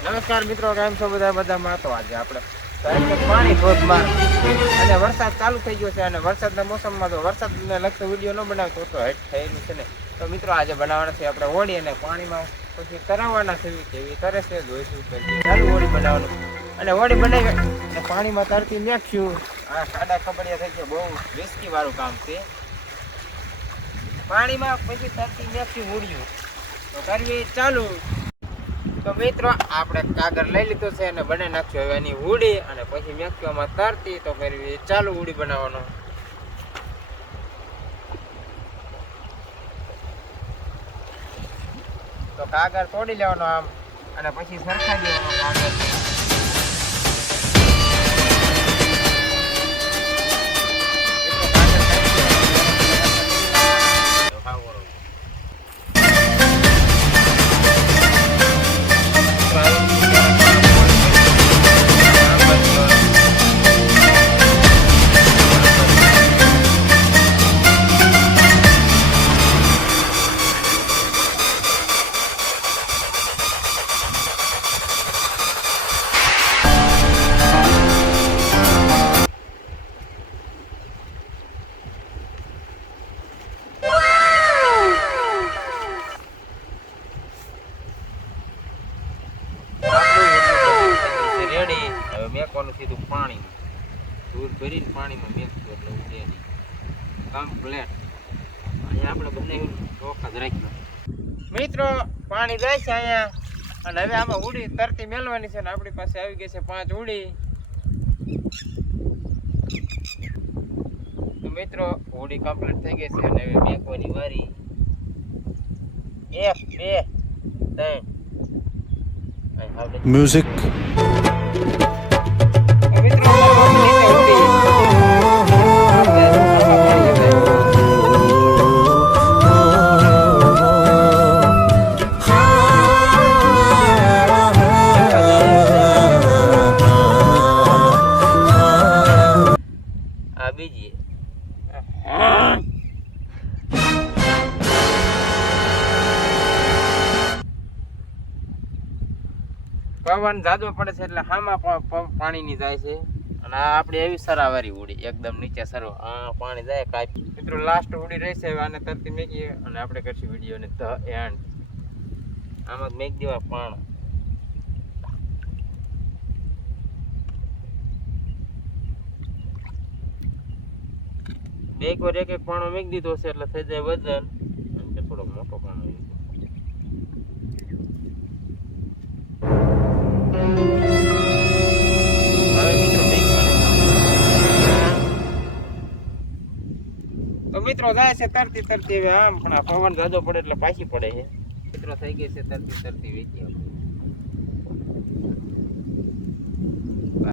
નમસ્કાર મિત્રો, કેમ છો બધા મજામાં? તો આજે આપણે પાણી ધોધમાં અને વરસાદ ચાલુ થઈ ગયો છે અને વરસાદના મોસમમાં તો વરસાદને લગતો વિડીયો ન બનાવતો તો હેઠ થયેલું છે ને. તો મિત્રો આજે બનાવવાના છે આપણે હોળી અને પાણીમાં પછી તરાવવાના છે કેવી તરે છે જોઈશું ચાલુ હોળી બનાવવાનું અને હોળી બનાવી અને પાણીમાં તરતી નાખ્યું. આ સાડા ખબડિયા થઈ ગયા, બહુ રિસ્કી વાળું કામ છે. પાણીમાં પછી તરતી નાખ્યું હોળિયું તો કરવી ચાલુ. તો મિત્રો આપણે કાગળ લઈ લીધો છે અને બને નાખ્યો હવે એની હોડી અને પછી મેક્યોમાં તરતી તો કરવી ચાલુ હોડી બનાવવાનો. તો કાગળ તોડી લેવાનો આમ અને પછી સરખાઈ દેવાનો કાગળ. હવે મેકવાનું સીધું પાણી દૂધ ભરીને પાણીમાં મેકશું એટલે ઉડે નહીં કમ્પ્લેટ. અહીંયા આપણે બંને ચોખા જ રાખ્યું. મિત્રો પાણી જાય છે અહીંયા અને હવે આમાં ઉડી તરતી મેળવાની છે ને આપણી પાસે આવી ગઈ છે 5 ઉડી. તો મિત્રો ઉડી કમ્પ્લીટ થઈ ગઈ છે અને હવે મેકવાની વારી 1 2 3 મ્યુઝિક. બીજી પવન જાદો પડે છે એટલે હામાં પાણી ની જાય છે અને આ આપડી એવી સરાવારી ઉડી એકદમ નીચે સરવ આ પાણી જાય કાપી. મિત્રો લાસ્ટ ઉડી રહેશે આને તરતી મેકીએ અને આપણે કરશું વિડીયો ને ધ એન્ડ. આમાં મેક દેવા પાણ. એક વાર એક પાણો મેક દીધો છે એટલે થઈ જાય વજન અને થોડો મોટો પાણો. તો મિત્રો જાય છે તરતી તરતી હવે આમ પણ આ પવન જાજો પડે એટલે પાછી પડે છે. મિત્રો થઈ ગઈ છે તરતી તરતી વેચી.